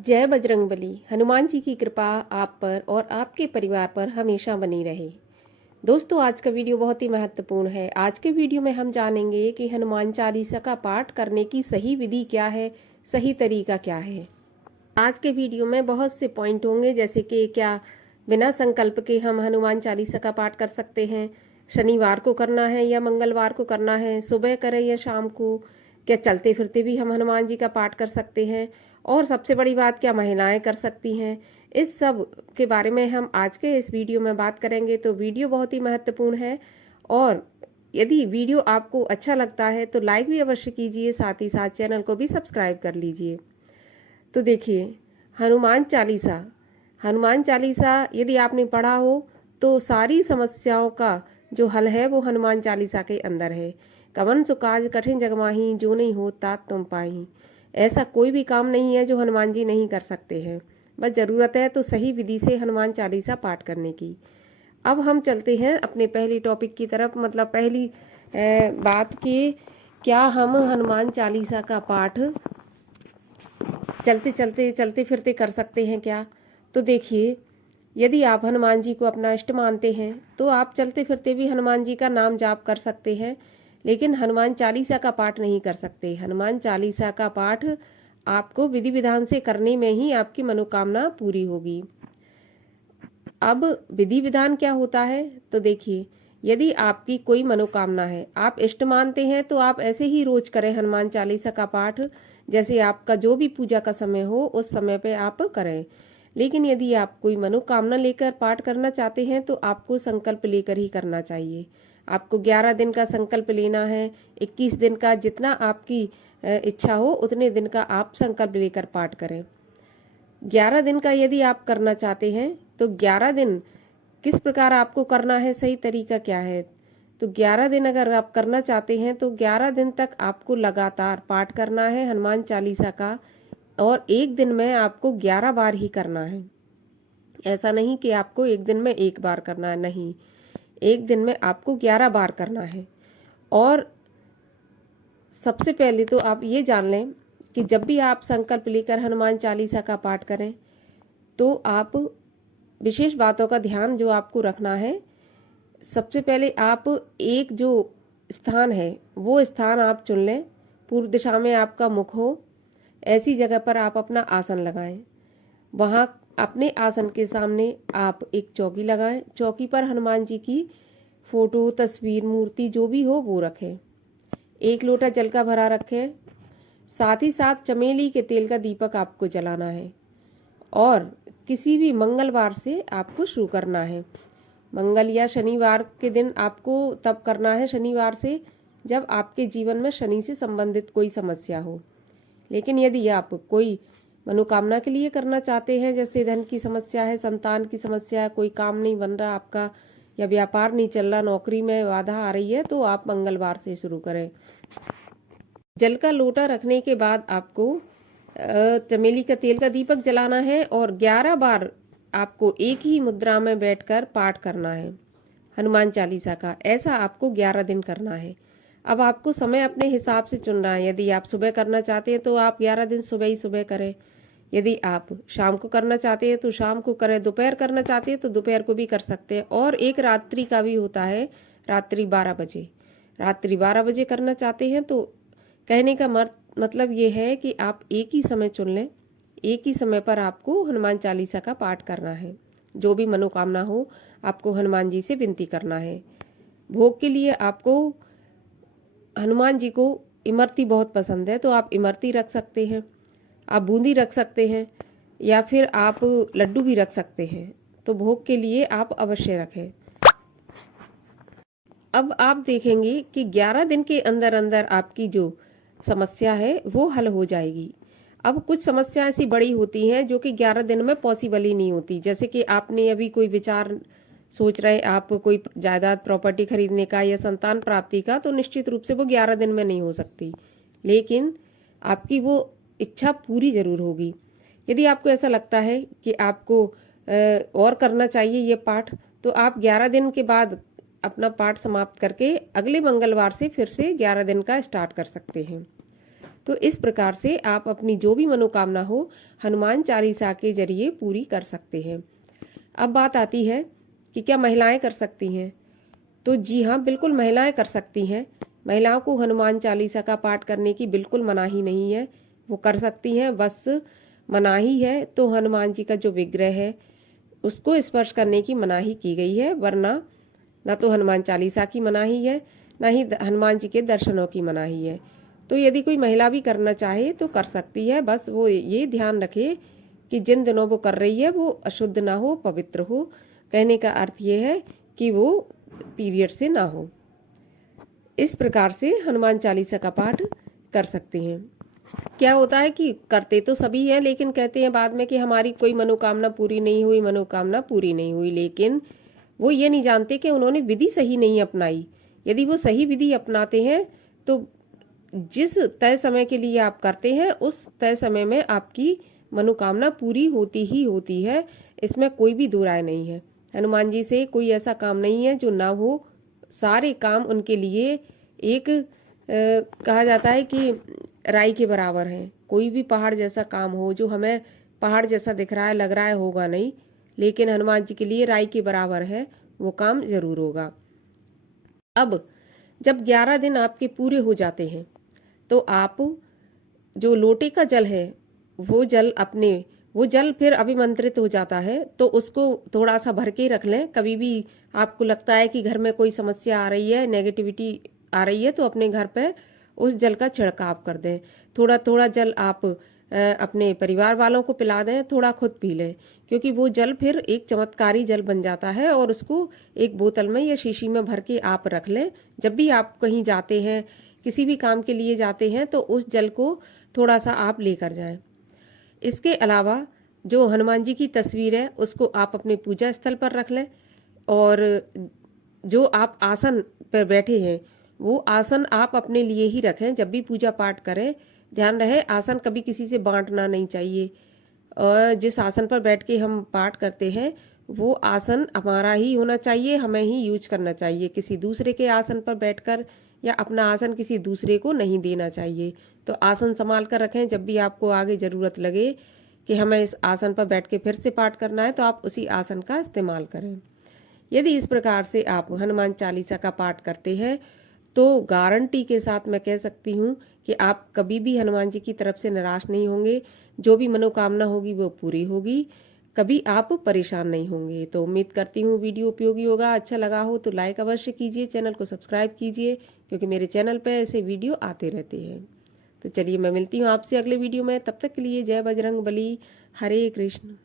जय बजरंगबली। हनुमान जी की कृपा आप पर और आपके परिवार पर हमेशा बनी रहे। दोस्तों, आज का वीडियो बहुत ही महत्वपूर्ण है। आज के वीडियो में हम जानेंगे कि हनुमान चालीसा का पाठ करने की सही विधि क्या है, सही तरीका क्या है। आज के वीडियो में बहुत से पॉइंट होंगे, जैसे कि क्या बिना संकल्प के हम हनुमान चालीसा का पाठ कर सकते हैं, शनिवार को करना है या मंगलवार को करना है, सुबह करें या शाम को, क्या चलते फिरते भी हम हनुमान जी का पाठ कर सकते हैं, और सबसे बड़ी बात, क्या महिलाएं कर सकती हैं। इस सब के बारे में हम आज के इस वीडियो में बात करेंगे। तो वीडियो बहुत ही महत्वपूर्ण है, और यदि वीडियो आपको अच्छा लगता है तो लाइक भी अवश्य कीजिए, साथ ही साथ चैनल को भी सब्सक्राइब कर लीजिए। तो देखिए, हनुमान चालीसा हनुमान चालीसा यदि आपने पढ़ा हो तो सारी समस्याओं का जो हल है वो हनुमान चालीसा के अंदर है। कवन सो काज कठिन जग माही, जो नहीं हो तात तुम पाही। ऐसा कोई भी काम नहीं है जो हनुमान जी नहीं कर सकते हैं। बस ज़रूरत है तो सही विधि से हनुमान चालीसा पाठ करने की। अब हम चलते हैं अपने पहली टॉपिक की तरफ, मतलब पहली बात की, क्या हम हनुमान चालीसा का पाठ चलते फिरते कर सकते हैं क्या। तो देखिए, यदि आप हनुमान जी को अपना इष्ट मानते हैं तो आप चलते फिरते भी हनुमान जी का नाम जाप कर सकते हैं, लेकिन हनुमान चालीसा का पाठ नहीं कर सकते। हनुमान चालीसा का पाठ आपको विधि विधान से करने में ही आपकी मनोकामना पूरी होगी। अब विधि विधान क्या होता है, तो देखिए, यदि आपकी कोई मनोकामना है, आप इष्ट मानते हैं, तो आप ऐसे ही रोज करें हनुमान चालीसा का पाठ। जैसे आपका जो भी पूजा का समय हो उस समय पे आप करें। लेकिन यदि आप कोई मनोकामना लेकर पाठ करना चाहते हैं तो आपको संकल्प लेकर ही करना चाहिए। आपको 11 दिन का संकल्प लेना है, 21 दिन का, जितना आपकी इच्छा हो उतने दिन का आप संकल्प लेकर पाठ करें। 11 दिन का यदि आप करना चाहते हैं तो 11 दिन किस प्रकार आपको करना है, सही तरीका क्या है। तो 11 दिन अगर आप करना चाहते हैं तो 11 दिन तक आपको लगातार पाठ करना है हनुमान चालीसा का, और एक दिन में आपको 11 बार ही करना है। ऐसा नहीं कि आपको एक दिन में एक बार करना है, नहीं, एक दिन में आपको 11 बार करना है। और सबसे पहले तो आप ये जान लें कि जब भी आप संकल्प लेकर हनुमान चालीसा का पाठ करें तो आप विशेष बातों का ध्यान जो आपको रखना है। सबसे पहले आप एक जो स्थान है वो स्थान आप चुन लें, पूर्व दिशा में आपका मुख हो, ऐसी जगह पर आप अपना आसन लगाएं। वहाँ अपने आसन के सामने आप एक चौकी लगाएं। चौकी पर हनुमान जी की फोटो, तस्वीर, मूर्ति जो भी हो वो रखें। एक लोटा जल का भरा रखें। साथ ही साथ चमेली के तेल का दीपक आपको जलाना है, और किसी भी मंगलवार से आपको शुरू करना है। मंगल या शनिवार के दिन आपको तब करना है, शनिवार से, जब आपके जीवन में शनि से संबंधित कोई समस्या हो। लेकिन यदि आप कोई मनोकामना के लिए करना चाहते हैं, जैसे धन की समस्या है, संतान की समस्या है, कोई काम नहीं बन रहा आपका, या व्यापार नहीं चल रहा, नौकरी में बाधा आ रही है, तो आप मंगलवार से शुरू करें। जल का लोटा रखने के बाद आपको चमेली का तेल का दीपक जलाना है, और 11 बार आपको एक ही मुद्रा में बैठकर पाठ करना है हनुमान चालीसा का। ऐसा आपको 11 दिन करना है। अब आपको समय अपने हिसाब से चुनना है। यदि आप सुबह करना चाहते हैं तो आप 11 दिन सुबह ही सुबह करें। यदि आप शाम को करना चाहते हैं तो शाम को करें। दोपहर करना चाहते हैं तो दोपहर को भी कर सकते हैं। और एक रात्रि का भी होता है, रात्रि 12 बजे। रात्रि 12 बजे करना चाहते हैं तो कहने का मतलब ये है कि आप एक ही समय चुन लें। एक ही समय पर आपको हनुमान चालीसा का पाठ करना है। जो भी मनोकामना हो आपको हनुमान जी से विनती करना है। भोग के लिए आपको, हनुमान जी को इमरती बहुत पसंद है तो आप इमरती रख सकते हैं, आप बूंदी रख सकते हैं, या फिर आप लड्डू भी रख सकते हैं। तो भोग के लिए आप अवश्य रखें। अब आप देखेंगे कि 11 दिन के अंदर अंदर आपकी जो समस्या है वो हल हो जाएगी। अब कुछ समस्या ऐसी बड़ी होती हैं जो कि 11 दिन में पॉसिबल ही नहीं होती। जैसे कि आपने अभी कोई विचार सोच रहे, आप कोई जायदाद, प्रॉपर्टी खरीदने का या संतान प्राप्ति का, तो निश्चित रूप से वो 11 दिन में नहीं हो सकती, लेकिन आपकी वो इच्छा पूरी जरूर होगी। यदि आपको ऐसा लगता है कि आपको और करना चाहिए ये पाठ, तो आप 11 दिन के बाद अपना पाठ समाप्त करके अगले मंगलवार से फिर से 11 दिन का स्टार्ट कर सकते हैं। तो इस प्रकार से आप अपनी जो भी मनोकामना हो हनुमान चालीसा के जरिए पूरी कर सकते हैं। अब बात आती है कि क्या महिलाएं कर सकती हैं? तो जी हाँ, बिल्कुल महिलाएं कर सकती हैं। महिलाओं को हनुमान चालीसा का पाठ करने की बिल्कुल मनाही नहीं है, वो कर सकती हैं। बस मनाही है तो हनुमान जी का जो विग्रह है उसको स्पर्श करने की मनाही की गई है, वरना न तो हनुमान चालीसा की मनाही है, न ही हनुमान जी के दर्शनों की मनाही है। तो यदि कोई महिला भी करना चाहे तो कर सकती है। बस वो ये ध्यान रखे कि जिन दिनों वो कर रही है वो अशुद्ध ना हो, पवित्र हो। कहने का अर्थ ये है कि वो पीरियड से ना हो। इस प्रकार से हनुमान चालीसा का पाठ कर सकते हैं। क्या होता है कि करते तो सभी हैं, लेकिन कहते हैं बाद में कि हमारी कोई मनोकामना पूरी नहीं हुई, मनोकामना पूरी नहीं हुई। लेकिन वो ये नहीं जानते कि उन्होंने विधि सही नहीं अपनाई। यदि वो सही विधि अपनाते हैं तो जिस तय समय के लिए आप करते हैं उस तय समय में आपकी मनोकामना पूरी होती ही होती है। इसमें कोई भी दो राय नहीं है। हनुमान जी से कोई ऐसा काम नहीं है जो ना हो। सारे काम उनके लिए एक कहा जाता है कि राई के बराबर है। कोई भी पहाड़ जैसा काम हो जो हमें पहाड़ जैसा दिख रहा है, लग रहा है होगा नहीं, लेकिन हनुमान जी के लिए राई के बराबर है, वो काम जरूर होगा। अब जब 11 दिन आपके पूरे हो जाते हैं तो आप जो लोटे का जल है वो जल फिर अभिमंत्रित हो जाता है, तो उसको थोड़ा सा भर के रख लें। कभी भी आपको लगता है कि घर में कोई समस्या आ रही है, नेगेटिविटी आ रही है, तो अपने घर पे उस जल का छिड़काव कर दें। थोड़ा थोड़ा जल आप अपने परिवार वालों को पिला दें, थोड़ा खुद पी लें, क्योंकि वो जल फिर एक चमत्कारी जल बन जाता है। और उसको एक बोतल में या शीशी में भर के आप रख लें। जब भी आप कहीं जाते हैं, किसी भी काम के लिए जाते हैं, तो उस जल को थोड़ा सा आप लेकर जाएं। इसके अलावा जो हनुमान जी की तस्वीर है उसको आप अपने पूजा स्थल पर रख लें। और जो आप आसन पर बैठे हैं वो आसन आप अपने लिए ही रखें। जब भी पूजा पाठ करें ध्यान रहे आसन कभी किसी से बांटना नहीं चाहिए। और जिस आसन पर बैठ के हम पाठ करते हैं वो आसन हमारा ही होना चाहिए, हमें ही यूज करना चाहिए। किसी दूसरे के आसन पर बैठकर या अपना आसन किसी दूसरे को नहीं देना चाहिए। तो आसन संभाल कर रखें। जब भी आपको आगे ज़रूरत लगे कि हमें इस आसन पर बैठ के फिर से पाठ करना है तो आप उसी आसन का इस्तेमाल करें। यदि इस प्रकार से आप हनुमान चालीसा का पाठ करते हैं तो गारंटी के साथ मैं कह सकती हूँ कि आप कभी भी हनुमान जी की तरफ से निराश नहीं होंगे। जो भी मनोकामना होगी वो पूरी होगी, कभी आप परेशान नहीं होंगे। तो उम्मीद करती हूँ वीडियो उपयोगी होगा। अच्छा लगा हो तो लाइक अवश्य कीजिए, चैनल को सब्सक्राइब कीजिए, क्योंकि मेरे चैनल पर ऐसे वीडियो आते रहते हैं। तो चलिए मैं मिलती हूँ आपसे अगले वीडियो में। तब तक के लिए जय बजरंग बली, हरे कृष्ण।